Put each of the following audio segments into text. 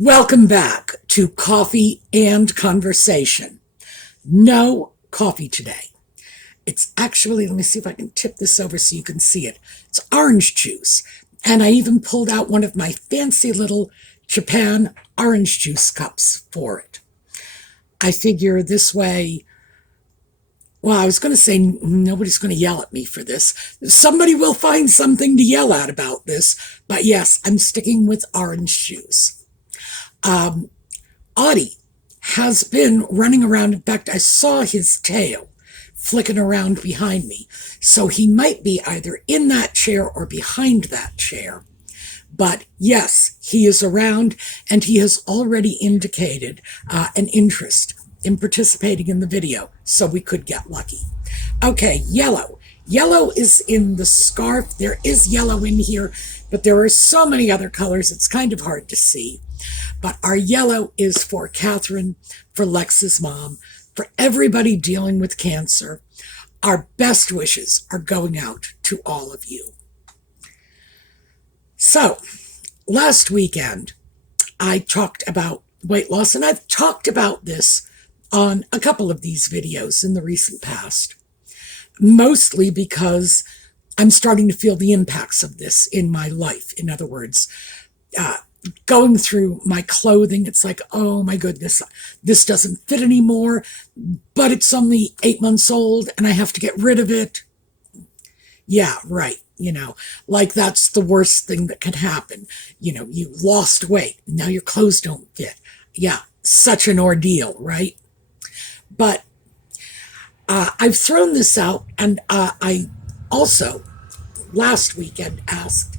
Welcome back to Coffee and Conversation. No coffee today. It's actually, let me see if I can tip this over so you can see it. It's orange juice. And I even pulled out one of my fancy little Japan orange juice cups for it. I figure this way, well, I was going to say nobody's going to yell at me for this. Somebody will find something to yell at about this. But yes, I'm sticking with orange juice. Audie has been running around. In fact, I saw his tail flicking around behind me. So he might be either in that chair or behind that chair. But yes, he is around, and he has already indicated an interest in participating in the video, so we could get lucky. Okay, yellow. Yellow is in the scarf. There is yellow in here, but there are so many other colors, it's kind of hard to see. But our yellow is for Catherine, for Lex's mom, for everybody dealing with cancer. Our best wishes are going out to all of you. So, last weekend, I talked about weight loss, and I've talked about this on a couple of these videos in the recent past, mostly because I'm starting to feel the impacts of this in my life. In other words, going through my clothing, it's like, oh my goodness, this doesn't fit anymore, but it's only 8 months old and I have to get rid of it. Yeah, right. Like that's the worst thing that could happen. You lost weight. Now your clothes don't fit. Yeah, such an ordeal, right? But I've thrown this out, and I also last weekend asked,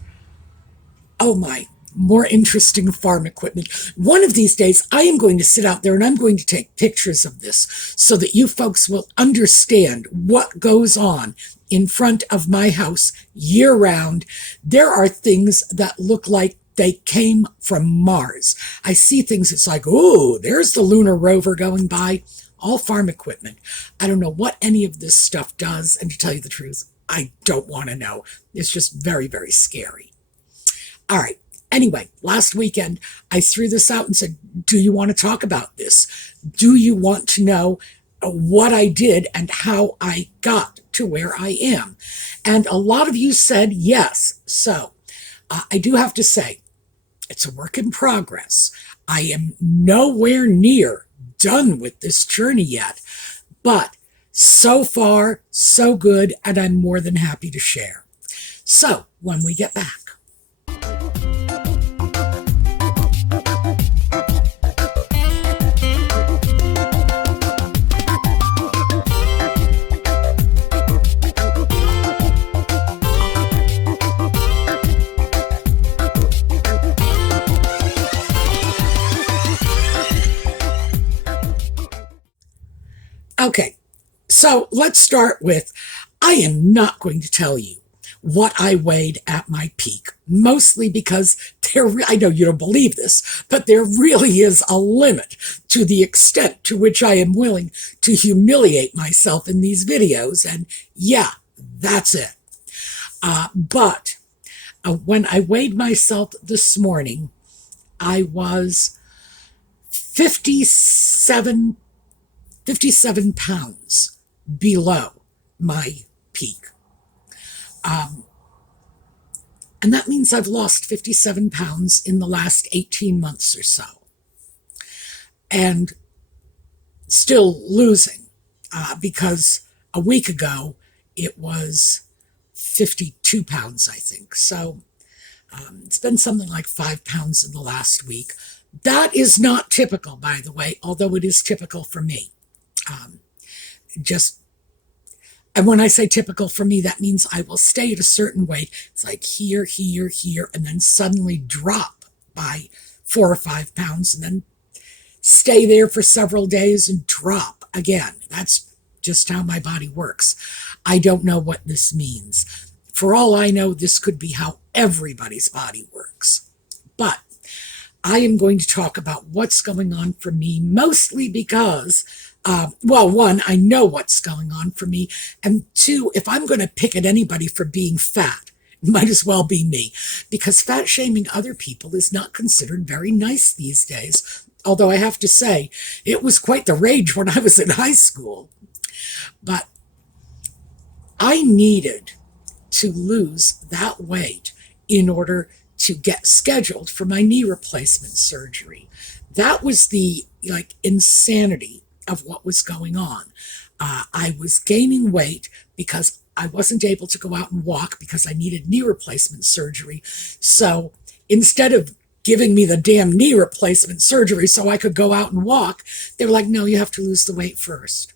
oh my, more interesting farm equipment. One of these days, I am going to sit out there and I'm going to take pictures of this so that you folks will understand what goes on in front of my house year round. There are things that look like they came from Mars. I see things, it's like, oh, there's the lunar rover going by. All farm equipment. I don't know what any of this stuff does, and to tell you the truth, I don't want to know. It's just very, very scary. All right. Anyway, last weekend, I threw this out and said, do you want to talk about this? Do you want to know what I did and how I got to where I am? And a lot of you said yes. So I do have to say, it's a work in progress. I am nowhere near done with this journey yet, but so far, so good, and I'm more than happy to share. So when we get back. Okay, so let's start with, I am not going to tell you what I weighed at my peak, mostly because I know you don't believe this, but there really is a limit to the extent to which I am willing to humiliate myself in these videos, and yeah, that's it. But when I weighed myself this morning, I was 57 pounds below my peak. And that means I've lost 57 pounds in the last 18 months or so. And still losing, because a week ago it was 52 pounds, I think. So it's been something like 5 pounds in the last week. That is not typical, by the way, although it is typical for me. And when I say typical for me, that means I will stay at a certain weight. It's like here, and then suddenly drop by 4 or 5 pounds, and then stay there for several days and drop again. That's just how my body works. I don't know what this means. For all I know, this could be how everybody's body works. But I am going to talk about what's going on for me, mostly because one, I know what's going on for me. And two, if I'm going to pick at anybody for being fat, might as well be me, because fat shaming other people is not considered very nice these days. Although I have to say, it was quite the rage when I was in high school. But I needed to lose that weight in order to get scheduled for my knee replacement surgery. That was the insanity of what was going on. I was gaining weight because I wasn't able to go out and walk because I needed knee replacement surgery. So instead of giving me the damn knee replacement surgery so I could go out and walk, they were like, no, you have to lose the weight first.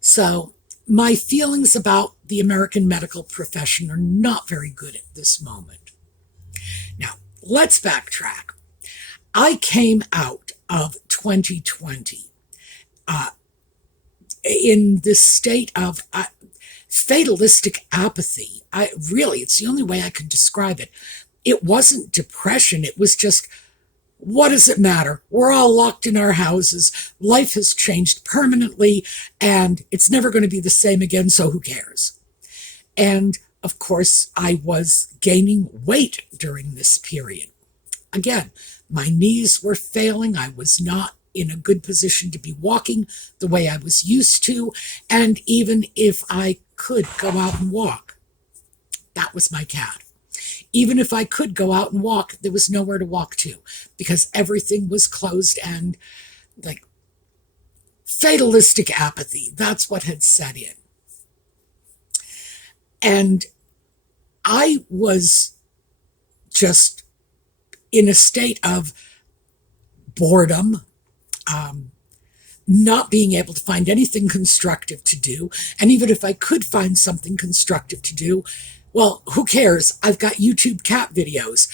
So my feelings about the American medical profession are not very good at this moment. Now, let's backtrack. I came out of 2020 in this state of fatalistic apathy. It's the only way I could describe it. It wasn't depression. It was just, what does it matter? We're all locked in our houses. Life has changed permanently, and it's never going to be the same again, so who cares? And, of course, I was gaining weight during this period. Again, my knees were failing. I was not in a good position to be walking the way I was used to. And even if I could go out and walk, that was my cat. Even if I could go out and walk, there was nowhere to walk to because everything was closed, and fatalistic apathy, that's what had set in. And I was just in a state of boredom, not being able to find anything constructive to do. And even if I could find something constructive to do, well, who cares? I've got YouTube cat videos.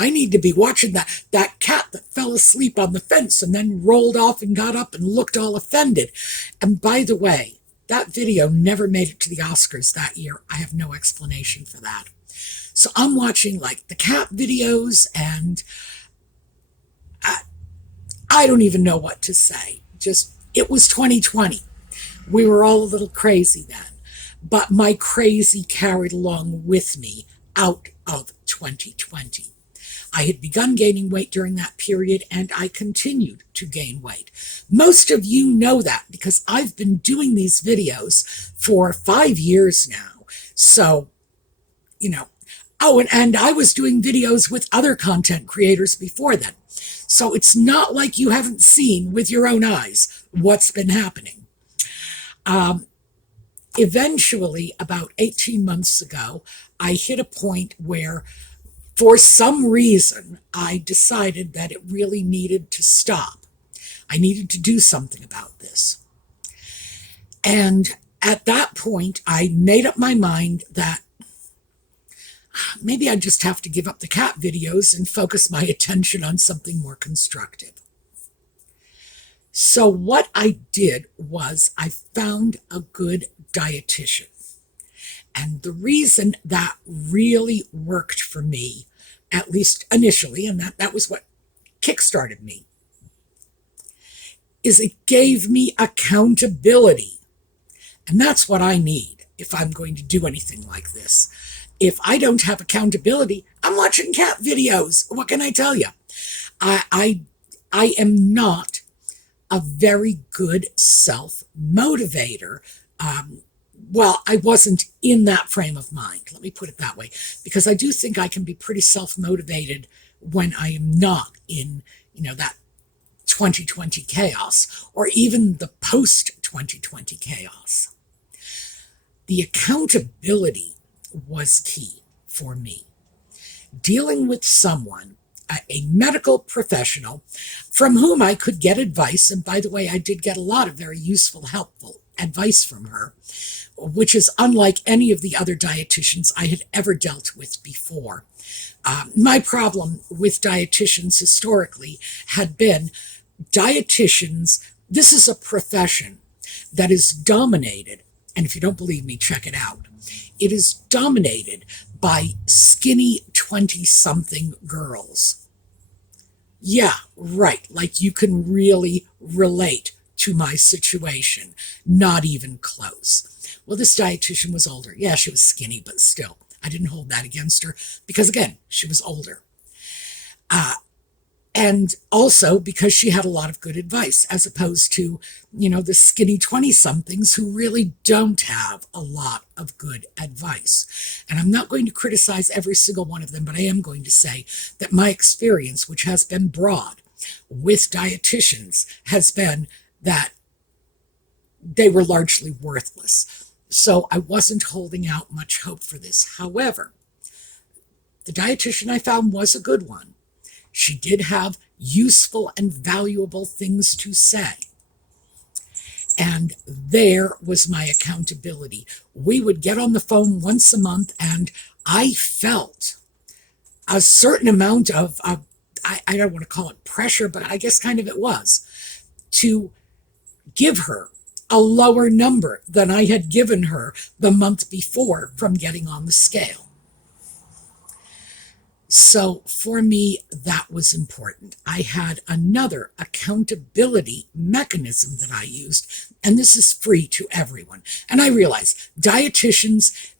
I need to be watching that cat that fell asleep on the fence and then rolled off and got up and looked all offended. And by the way, that video never made it to the Oscars that year. I have no explanation for that. So I'm watching the cat videos, and I don't even know what to say. It was 2020. We were all a little crazy then. But my crazy carried along with me out of 2020. I had begun gaining weight during that period, and I continued to gain weight. Most of you know that because I've been doing these videos for 5 years now. So, and I was doing videos with other content creators before then. So it's not like you haven't seen with your own eyes what's been happening. Eventually, about 18 months ago, I hit a point where, for some reason, I decided that it really needed to stop. I needed to do something about this. And at that point, I made up my mind that maybe I just have to give up the cat videos and focus my attention on something more constructive. So what I did was I found a good dietitian. And the reason that really worked for me, at least initially, and that was what kickstarted me, is it gave me accountability. And that's what I need if I'm going to do anything like this. If I don't have accountability, I'm watching cat videos. What can I tell you? I am not a very good self-motivator. I wasn't in that frame of mind. Let me put it that way. Because I do think I can be pretty self-motivated when I am not in, that 2020 chaos, or even the post-2020 chaos. The accountability was key for me. Dealing with someone, a medical professional, from whom I could get advice, and by the way, I did get a lot of very useful, helpful advice from her, which is unlike any of the other dietitians I had ever dealt with before. My problem with dietitians historically had been dietitians. This is a profession that is dominated, and if you don't believe me, check it out. It is dominated by skinny 20-something girls. Yeah, right, like you can really relate to my situation. Not even close. Well, this dietitian was older. Yeah, she was skinny, but still. I didn't hold that against her because, again, she was older. And also because she had a lot of good advice, as opposed to, the skinny 20-somethings who really don't have a lot of good advice. And I'm not going to criticize every single one of them, but I am going to say that my experience, which has been broad with dietitians, has been that they were largely worthless. So I wasn't holding out much hope for this. However, the dietitian I found was a good one. She did have useful and valuable things to say. And there was my accountability. We would get on the phone once a month, and I felt a certain amount of I don't want to call it pressure, but I guess kind of it was, to give her a lower number than I had given her the month before from getting on the scale. So for me, that was important. I had another accountability mechanism that I used, and this is free to everyone. And I realize dietitians,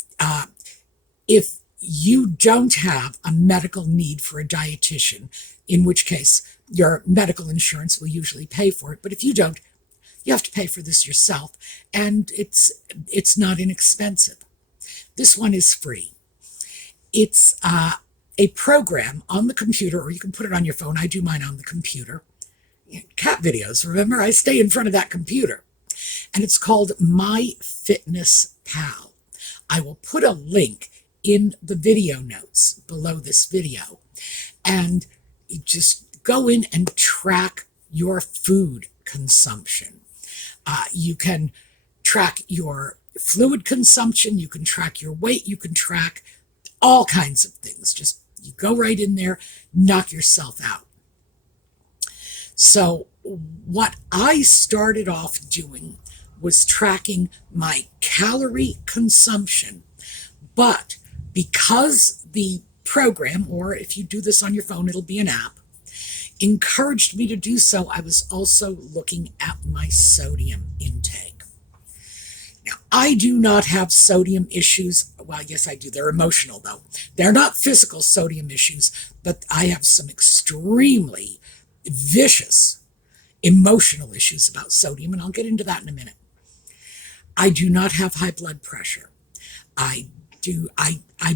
if you don't have a medical need for a dietitian, in which case your medical insurance will usually pay for it, but if you don't, you have to pay for this yourself, and it's not inexpensive. This one is free. It's a program on the computer, or you can put it on your phone. I do mine on the computer. Cat videos, remember? I stay in front of that computer. And it's called MyFitnessPal. I will put a link in the video notes below this video. And you just go in and track your food consumption. You can track your fluid consumption. You can track your weight. You can track all kinds of things. Just you go right in there, knock yourself out. So what I started off doing was tracking my calorie consumption. But because the program, or if you do this on your phone, it'll be an app, encouraged me to do so, I was also looking at my sodium intake. Now, I do not have sodium issues. Well, yes, I do. They're emotional, though. They're not physical sodium issues, but I have some extremely vicious emotional issues about sodium, and I'll get into that in a minute. I do not have high blood pressure. I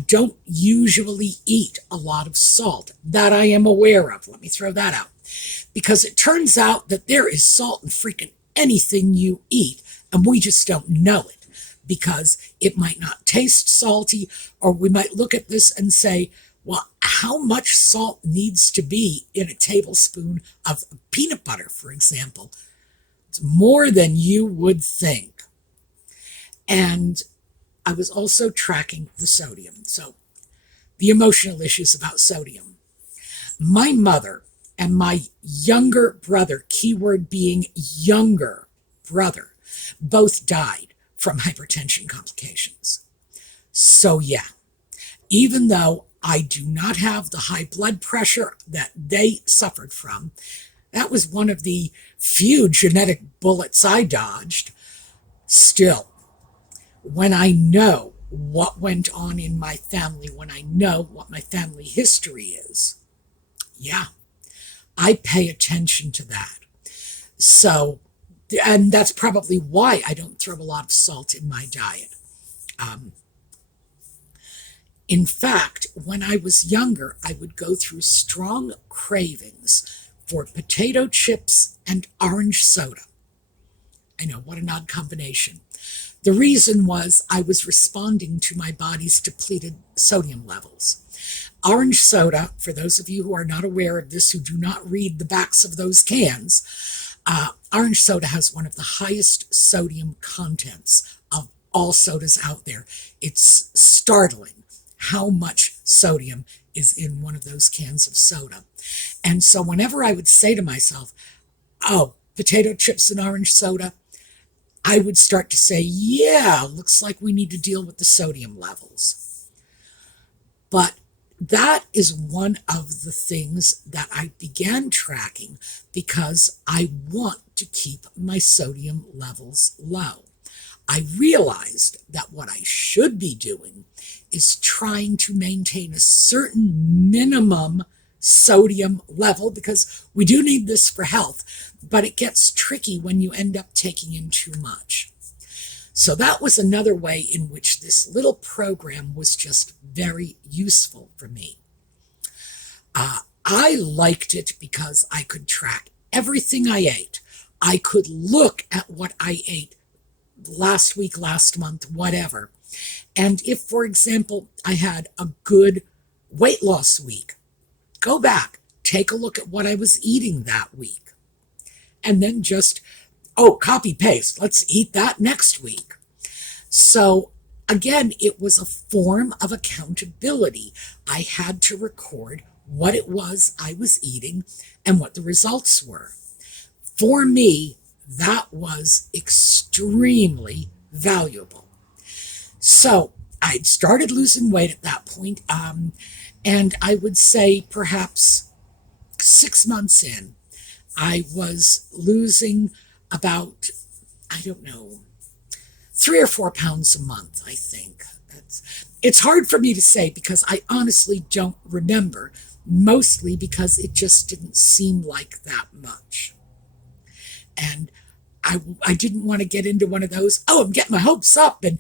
don't usually eat a lot of salt that I am aware of. Let me throw that out. Because it turns out that there is salt in freaking anything you eat, and we just don't know it, because it might not taste salty, or we might look at this and say, well, how much salt needs to be in a tablespoon of peanut butter, for example? It's more than you would think. And I was also tracking the sodium. So the emotional issues about sodium. My mother and my younger brother, keyword being younger brother, both died from hypertension complications. So yeah, even though I do not have the high blood pressure that they suffered from, that was one of the few genetic bullets I dodged. Still, when I know what went on in my family, when I know what my family history is, yeah, I pay attention to that. So, and that's probably why I don't throw a lot of salt in my diet. In fact, when I was younger, I would go through strong cravings for potato chips and orange soda. I know, what an odd combination. The reason was I was responding to my body's depleted sodium levels. Orange soda, for those of you who are not aware of this, who do not read the backs of those cans, orange soda has one of the highest sodium contents of all sodas out there. It's startling how much sodium is in one of those cans of soda. And so whenever I would say to myself, oh, potato chips and orange soda, I would start to say, yeah, looks like we need to deal with the sodium levels. But that is one of the things that I began tracking because I want to keep my sodium levels low. I realized that what I should be doing is trying to maintain a certain minimum sodium level, because we do need this for health, but it gets tricky when you end up taking in too much. So that was another way in which this little program was just very useful for me. I liked it because I could track everything I ate. I could look at what I ate last week, last month, whatever. And if, for example, I had a good weight loss week, go back, take a look at what I was eating that week. And then just, copy paste, let's eat that next week. So again, it was a form of accountability. I had to record what it was I was eating and what the results were. For me, that was extremely valuable. So I'd started losing weight at that point, and I would say perhaps 6 months in, I was losing about, 3 or 4 pounds a month, I think. It's hard for me to say because I honestly don't remember, mostly because it just didn't seem like that much. And I didn't want to get into one of those, I'm getting my hopes up, and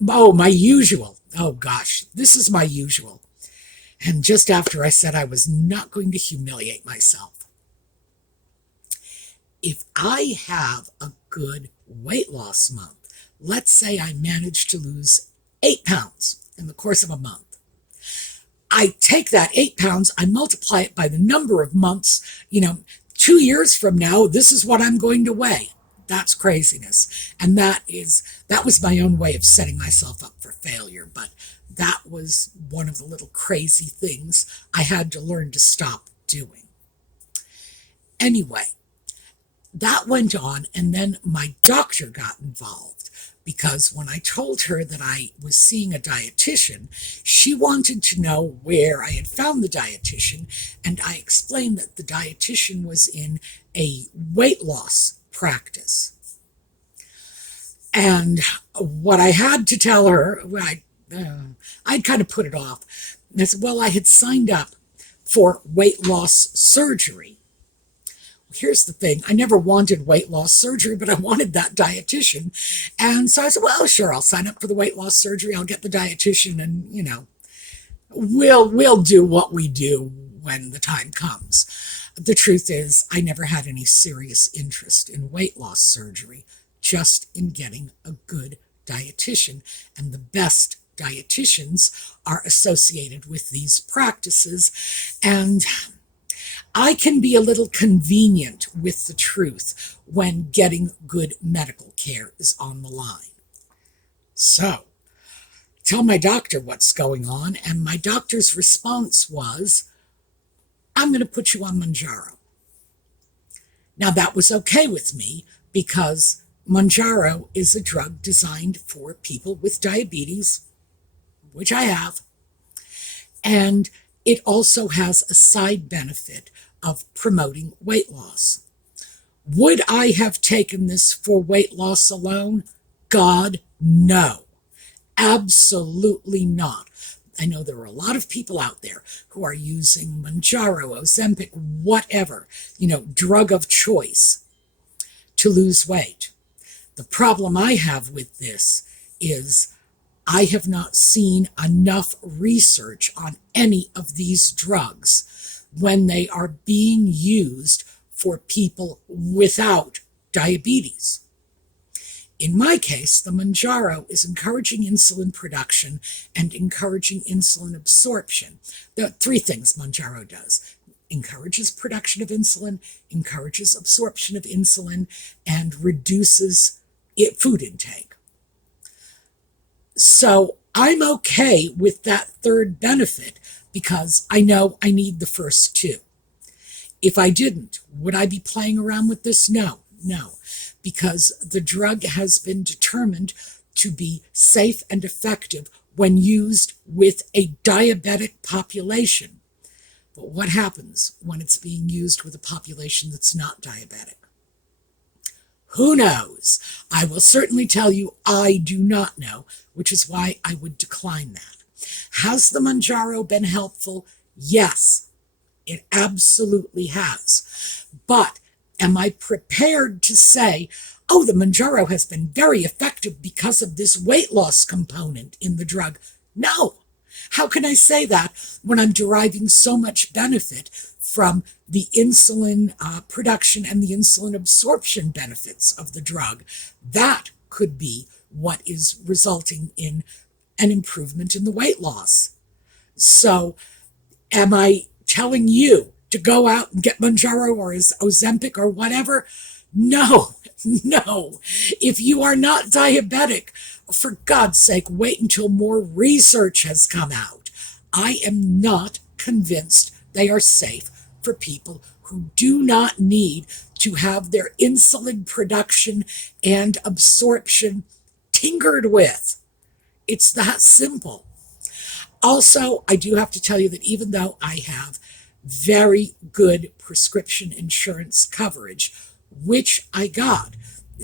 my usual. Oh gosh, this is my usual. And just after I said I was not going to humiliate myself. If I have a good weight loss month, let's say I managed to lose 8 pounds in the course of a month. I take that 8 pounds, I multiply it by the number of months, 2 years from now, this is what I'm going to weigh. That's craziness. And that was my own way of setting myself up for failure. But that was one of the little crazy things I had to learn to stop doing. Anyway, that went on, and then my doctor got involved, because when I told her that I was seeing a dietitian, she wanted to know where I had found the dietitian, and I explained that the dietitian was in a weight loss practice. And what I had to tell her, I'd kind of put it off. I said, I had signed up for weight loss surgery. Here's the thing. I never wanted weight loss surgery, but I wanted that dietitian. And so I said, sure, I'll sign up for the weight loss surgery. I'll get the dietitian, and, we'll do what we do when the time comes. The truth is, I never had any serious interest in weight loss surgery, just in getting a good dietitian. And the best dietitians are associated with these practices. And I can be a little convenient with the truth when getting good medical care is on the line. So, tell my doctor what's going on, and my doctor's response was, I'm going to put you on Mounjaro. Now, that was okay with me because Mounjaro is a drug designed for people with diabetes, which I have, and it also has a side benefit of promoting weight loss. Would I have taken this for weight loss alone? God, no. Absolutely not. I know there are a lot of people out there who are using Mounjaro, Ozempic, whatever, drug of choice to lose weight. The problem I have with this is I have not seen enough research on any of these drugs when they are being used for people without diabetes. In my case, the Mounjaro is encouraging insulin production and encouraging insulin absorption. There are 3 things Mounjaro does. Encourages production of insulin, encourages absorption of insulin, and reduces food intake. So I'm okay with that 3rd benefit because I know I need the first 2. If I didn't, would I be playing around with this? No, because the drug has been determined to be safe and effective when used with a diabetic population. But what happens when it's being used with a population that's not diabetic? Who knows? I will certainly tell you I do not know, which is why I would decline that. Has the Mounjaro been helpful? Yes, it absolutely has. But am I prepared to say, oh, the Mounjaro has been very effective because of this weight loss component in the drug? No. How can I say that when I'm deriving so much benefit from the insulin production and the insulin absorption benefits of the drug? That could be what is resulting in an improvement in the weight loss. So am I telling you to go out and get Mounjaro or Ozempic or whatever? No, no. If you are not diabetic, for God's sake, wait until more research has come out. I am not convinced they are safe for people who do not need to have their insulin production and absorption tinkered with. It's that simple. Also, I do have to tell you that even though I have very good prescription insurance coverage, which I got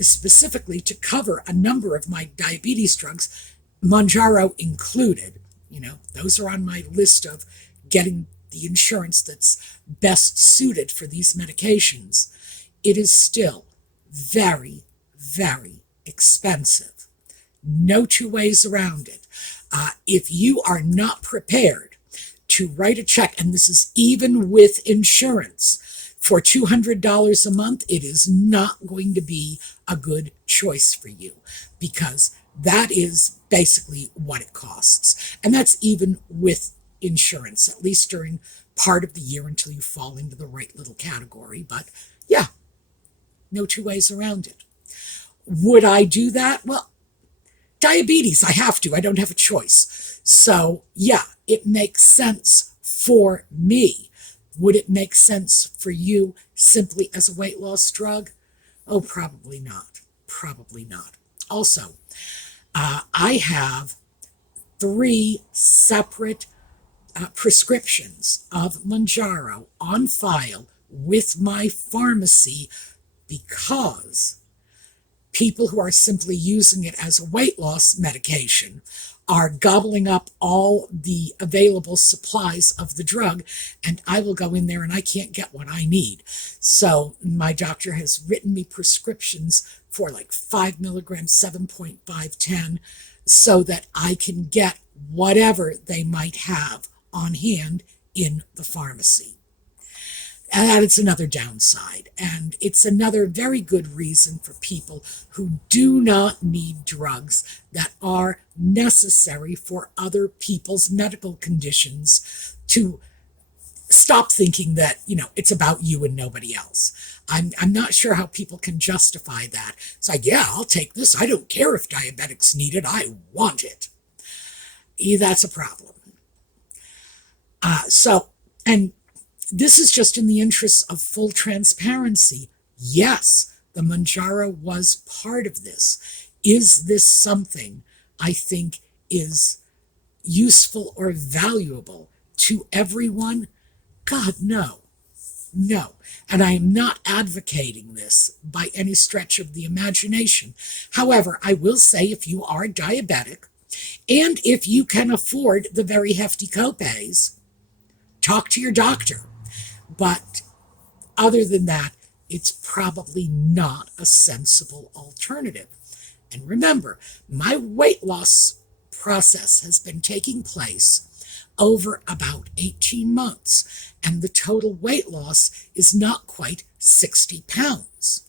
specifically to cover a number of my diabetes drugs, Mounjaro included. Those are on my list of getting the insurance that's best suited for these medications. It is still very, very expensive. No two ways around it. If you are not prepared to write a check, and this is even with insurance, for $200 a month, it is not going to be a good choice for you, because that is basically what it costs. And that's even with insurance, at least during part of the year until you fall into the right little category. But yeah, no two ways around it. Would I do that? Well, diabetes, I have to. I don't have a choice. So yeah, it makes sense for me. Would it make sense for you simply as a weight loss drug? Oh, probably not. Probably not. Also, I have 3 separate prescriptions of Mounjaro on file with my pharmacy because people who are simply using it as a weight loss medication are gobbling up all the available supplies of the drug, and I will go in there and I can't get what I need. So my doctor has written me prescriptions for like 5 milligrams, 7.5, 10, so that I can get whatever they might have on hand in the pharmacy. And that is another downside. And it's another very good reason for people who do not need drugs that are necessary for other people's medical conditions to stop thinking that, it's about you and nobody else. I'm not sure how people can justify that. It's like, yeah, I'll take this. I don't care if diabetics need it. I want it. That's a problem. And this is just in the interests of full transparency. Yes, the Mounjaro was part of this. Is this something I think is useful or valuable to everyone? God, no. No. And I am not advocating this by any stretch of the imagination. However, I will say if you are diabetic and if you can afford the very hefty copays, talk to your doctor. But other than that, it's probably not a sensible alternative. And remember, my weight loss process has been taking place over about 18 months, and the total weight loss is not quite 60 pounds.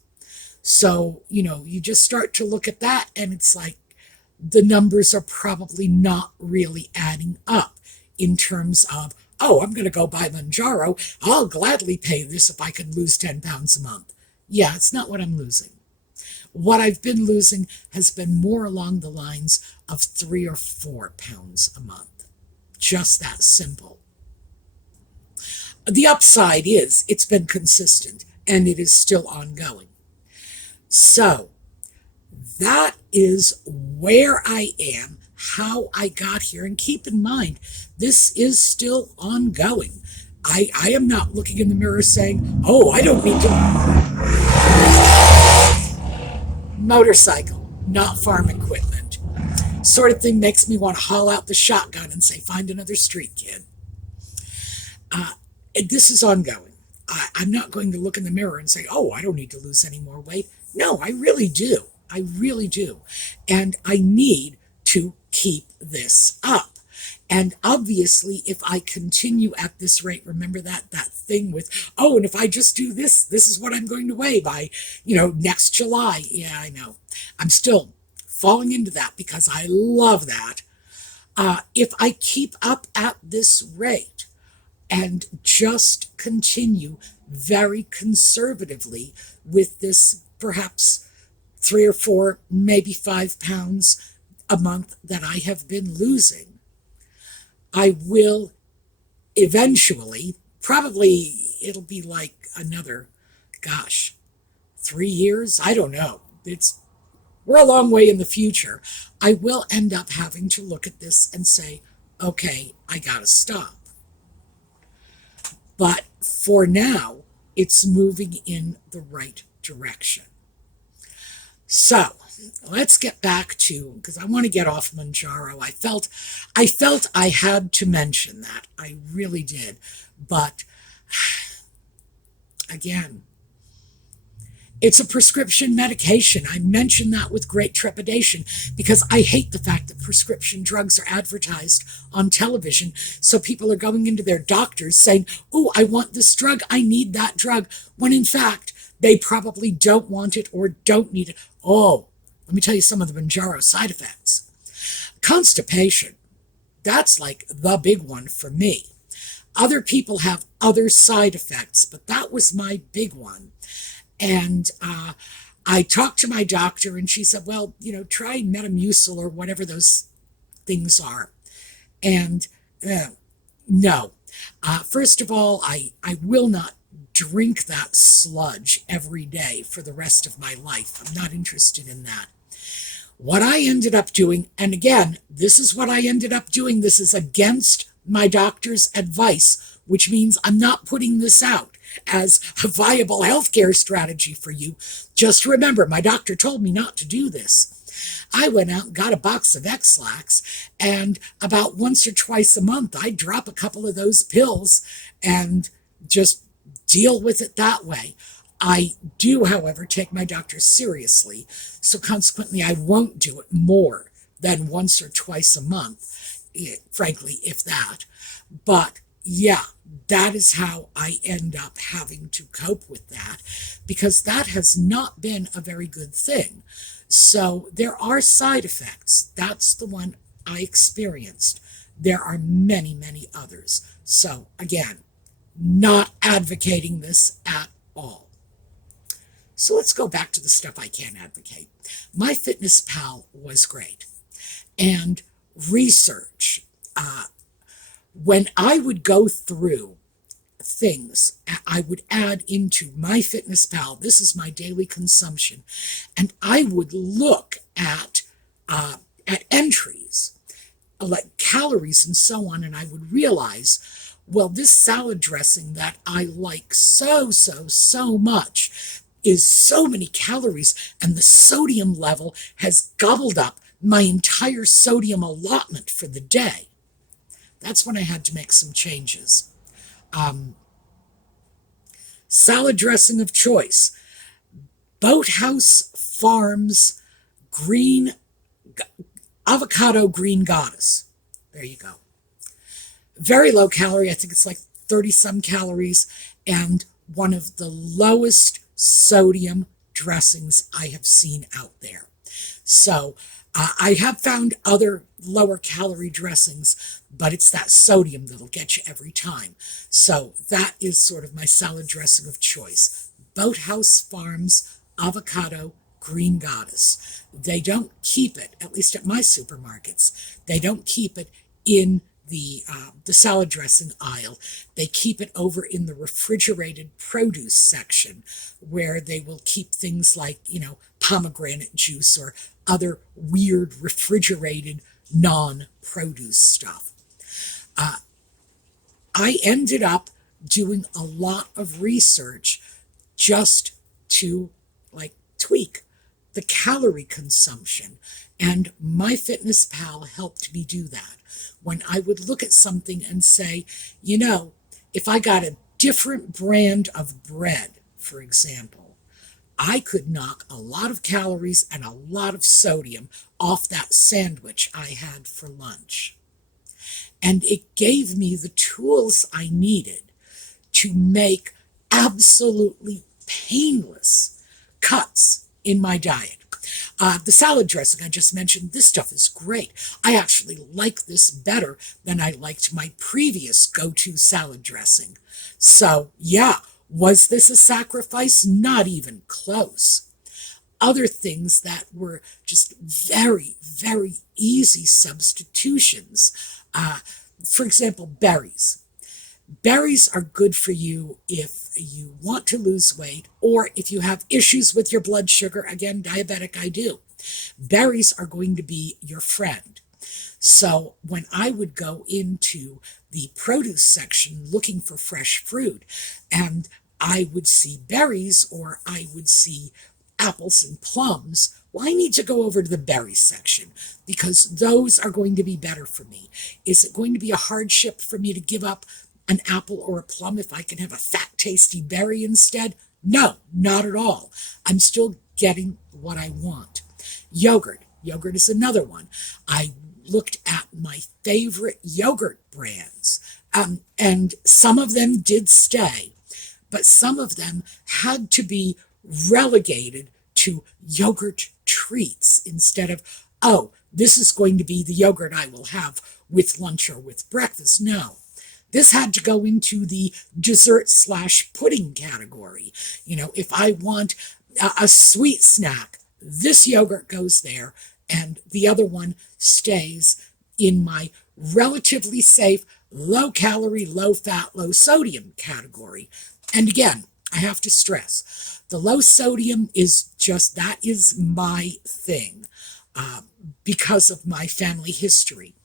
So, you just start to look at that, and it's like the numbers are probably not really adding up in terms of, oh, I'm going to go buy Mounjaro. I'll gladly pay this if I could lose 10 pounds a month. Yeah, it's not what I'm losing. What I've been losing has been more along the lines of 3 or 4 pounds a month. Just that simple. The upside is it's been consistent and it is still ongoing. So that is where I am, how I got here. And keep in mind, this is still ongoing. I am not looking in the mirror saying, oh, I don't need to. motorcycle, not farm equipment. Sort of thing makes me want to haul out the shotgun and say, find another street kid. This is ongoing. I'm not going to look in the mirror and say, oh, I don't need to lose any more weight. No, I really do. I really do. And I need to keep this up. And obviously, if I continue at this rate, remember that thing with, oh, and if I just do this, this is what I'm going to weigh by, next July. Yeah, I know. I'm still falling into that because I love that. If I keep up at this rate and just continue very conservatively with this perhaps 3 or 4, maybe 5 pounds a month that I have been losing, I will eventually, probably it'll be like another, 3 years. I don't know. We're a long way in the future. I will end up having to look at this and say, okay, I gotta stop. But for now, it's moving in the right direction. So let's get back to, because I want to get off Mounjaro. I felt I had to mention that. I really did. But again, it's a prescription medication. I mention that with great trepidation because I hate the fact that prescription drugs are advertised on television. So people are going into their doctors saying, oh, I want this drug. I need that drug. When in fact, they probably don't want it or don't need it. Oh, let me tell you some of the Mounjaro side effects. Constipation. That's like the big one for me. Other people have other side effects, but that was my big one. And I talked to my doctor and she said, well, try Metamucil or whatever those things are. And no. First of all, I will not drink that sludge every day for the rest of my life. I'm not interested in that. What I ended up doing, and again, this is what I ended up doing. This is against my doctor's advice, which means I'm not putting this out as a viable healthcare strategy for you. Just remember, my doctor told me not to do this. I went out and got a box of X-Lax, and about once or twice a month, I'd drop a couple of those pills and just deal with it that way. I do, however, take my doctor seriously, so consequently I won't do it more than once or twice a month, frankly, if that. But yeah, that is how I end up having to cope with that, because that has not been a very good thing. So there are side effects. That's the one I experienced. There are many, many others. So again, not advocating this at all. So let's go back to the stuff I can advocate. MyFitnessPal was great. And research, when I would go through things, I would add into MyFitnessPal, this is my daily consumption, and I would look at entries, like calories and so on, and I would realize, well, this salad dressing that I like so much is so many calories, and the sodium level has gobbled up my entire sodium allotment for the day. That's when I had to make some changes. Salad dressing of choice. Boathouse Farms avocado green goddess. There you go. Very low calorie. I think it's like 30 some calories, and one of the lowest sodium dressings I have seen out there. So I have found other lower calorie dressings, but it's that sodium that'll get you every time. So that is sort of my salad dressing of choice. Boathouse Farms avocado green goddess. They don't keep it, at least at my supermarkets, they don't keep it in the salad dressing aisle. They keep it over in the refrigerated produce section, where they will keep things like, pomegranate juice or other weird refrigerated non-produce stuff. I ended up doing a lot of research just to tweak the calorie consumption. And MyFitnessPal helped me do that. When I would look at something and say, if I got a different brand of bread, for example, I could knock a lot of calories and a lot of sodium off that sandwich I had for lunch. And it gave me the tools I needed to make absolutely painless cuts in my diet. The salad dressing I just mentioned, this stuff is great. I actually like this better than I liked my previous go-to salad dressing. So, yeah, was this a sacrifice? Not even close. Other things that were just very, very easy substitutions. For example, berries. Berries are good for you if you want to lose weight or if you have issues with your blood sugar. Again, diabetic, I do. Berries are going to be your friend. So when I would go into the produce section looking for fresh fruit and I would see berries or I would see apples and plums, well, I need to go over to the berry section because those are going to be better for me. Is it going to be a hardship for me to give up an apple or a plum if I can have a fat, tasty berry instead? No, not at all. I'm still getting what I want. Yogurt. Yogurt is another one. I looked at my favorite yogurt brands, and some of them did stay, but some of them had to be relegated to yogurt treats instead of, oh, this is going to be the yogurt I will have with lunch or with breakfast. No. This had to go into the dessert/pudding category. If I want a sweet snack, this yogurt goes there, and the other one stays in my relatively safe, low-calorie, low-fat, low-sodium category. And again, I have to stress, the low sodium that is my thing because of my family history.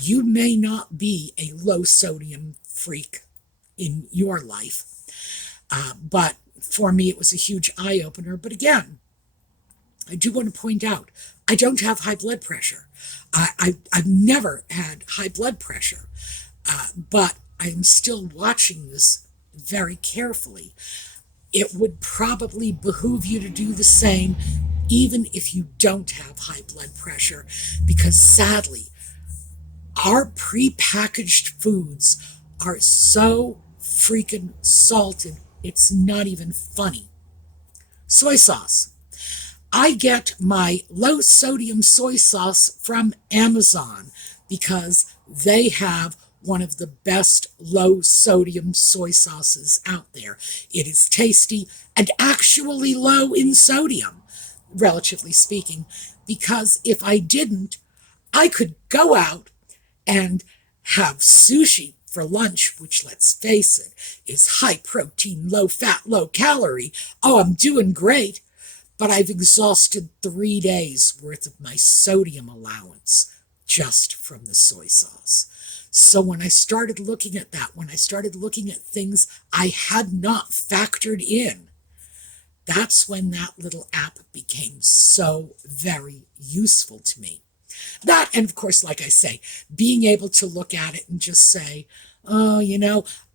You may not be a low sodium freak in your life, but for me it was a huge eye-opener. But again, I do want to point out, I don't have high blood pressure. I've never had high blood pressure, but I'm still watching this very carefully. It would probably behoove you to do the same, even if you don't have high blood pressure, because sadly, our prepackaged foods are so freaking salted, it's not even funny. Soy sauce. I get my low sodium soy sauce from Amazon because they have one of the best low sodium soy sauces out there. It is tasty and actually low in sodium, relatively speaking, because if I didn't, I could go out and have sushi for lunch, which, let's face it, is high protein, low fat, low calorie. Oh, I'm doing great, but I've exhausted 3 days worth of my sodium allowance just from the soy sauce. So when I started looking at that, when I started looking at things I had not factored in, that's when that little app became so very useful to me. That, and of course, like I say, being able to look at it and just say, oh,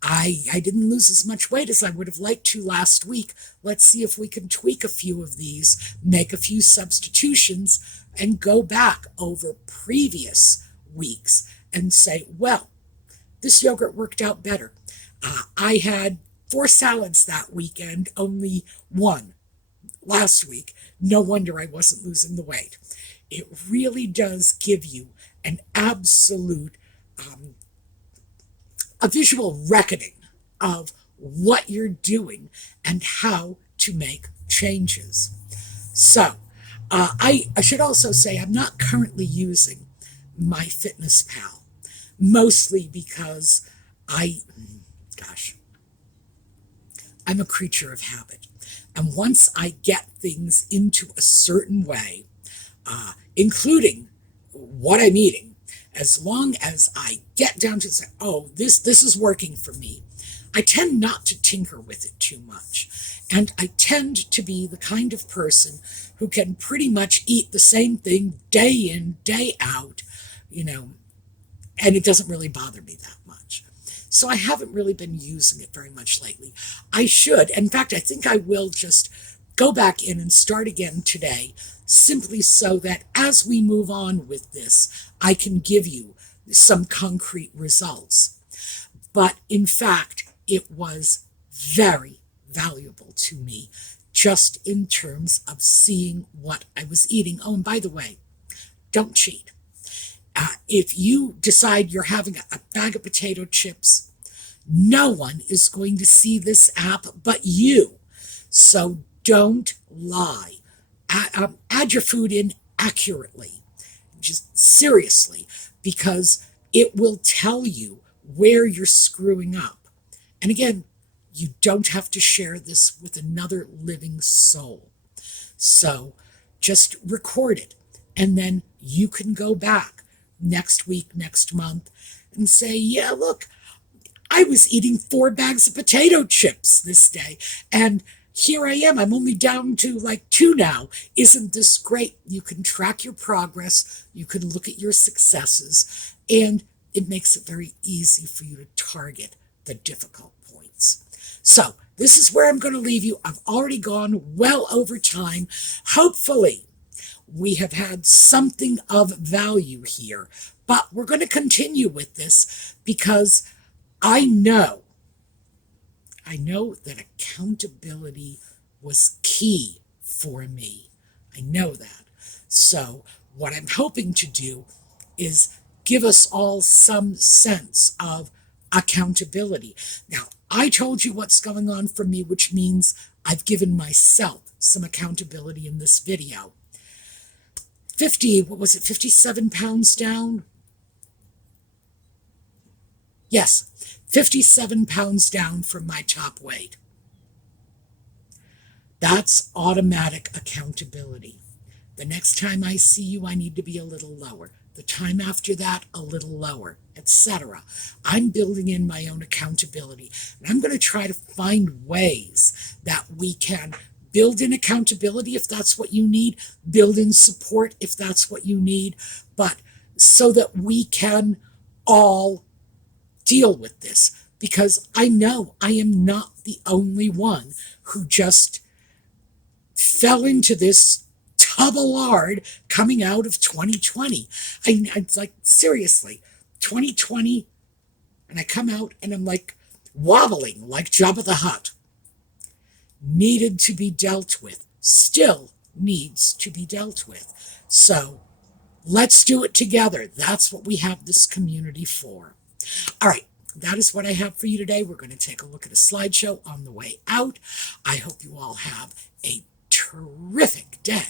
I didn't lose as much weight as I would have liked to last week. Let's see if we can tweak a few of these, make a few substitutions, and go back over previous weeks and say, well, this yogurt worked out better. I had 4 salads that weekend, only 1 last week. No wonder I wasn't losing the weight. It really does give you an absolute, a visual reckoning of what you're doing and how to make changes. So, I should also say I'm not currently using MyFitnessPal, mostly because I'm a creature of habit. And once I get things into a certain way, including what I'm eating, as long as I get down to say, oh, this is working for me, I tend not to tinker with it too much. And I tend to be the kind of person who can pretty much eat the same thing day in, day out, you know, and it doesn't really bother me that much. So I haven't really been using it very much lately. I should. In fact, I think I will just go back in and start again today, simply so that as we move on with this, I can give you some concrete results. But in fact, it was very valuable to me just in terms of seeing what I was eating. Oh, and by the way, don't cheat. If you decide you're having a bag of potato chips, no one is going to see this app but you. So don't lie. Add your food in accurately, just seriously, because it will tell you where you're screwing up. And again, you don't have to share this with another living soul. So just record it, and then you can go back next week, next month, and say, yeah, look, I was eating 4 bags of potato chips this day, and here I am. I'm only down to like 2 now. Isn't this great? You can track your progress. You can look at your successes, and it makes it very easy for you to target the difficult points. So this is where I'm going to leave you. I've already gone well over time. Hopefully, we have had something of value here, but we're going to continue with this because I know that accountability was key for me. I know that. So what I'm hoping to do is give us all some sense of accountability. Now, I told you what's going on for me, which means I've given myself some accountability in this video. 57 pounds down? Yes, 57 pounds down from my top weight. That's automatic accountability. The next time I see you, I need to be a little lower. The time after that, a little lower, etc. I'm building in my own accountability. And I'm going to try to find ways that we can build in accountability if that's what you need, build in support if that's what you need, but so that we can all deal with this, because I know I am not the only one who just fell into this tub of lard coming out of 2020. It's like, seriously, 2020, and I come out and I'm like wobbling like Jabba the Hutt. Needed to be dealt with, still needs to be dealt with. So let's do it together. That's what we have this community for. All right, that is what I have for you today. We're going to take a look at a slideshow on the way out. I hope you all have a terrific day.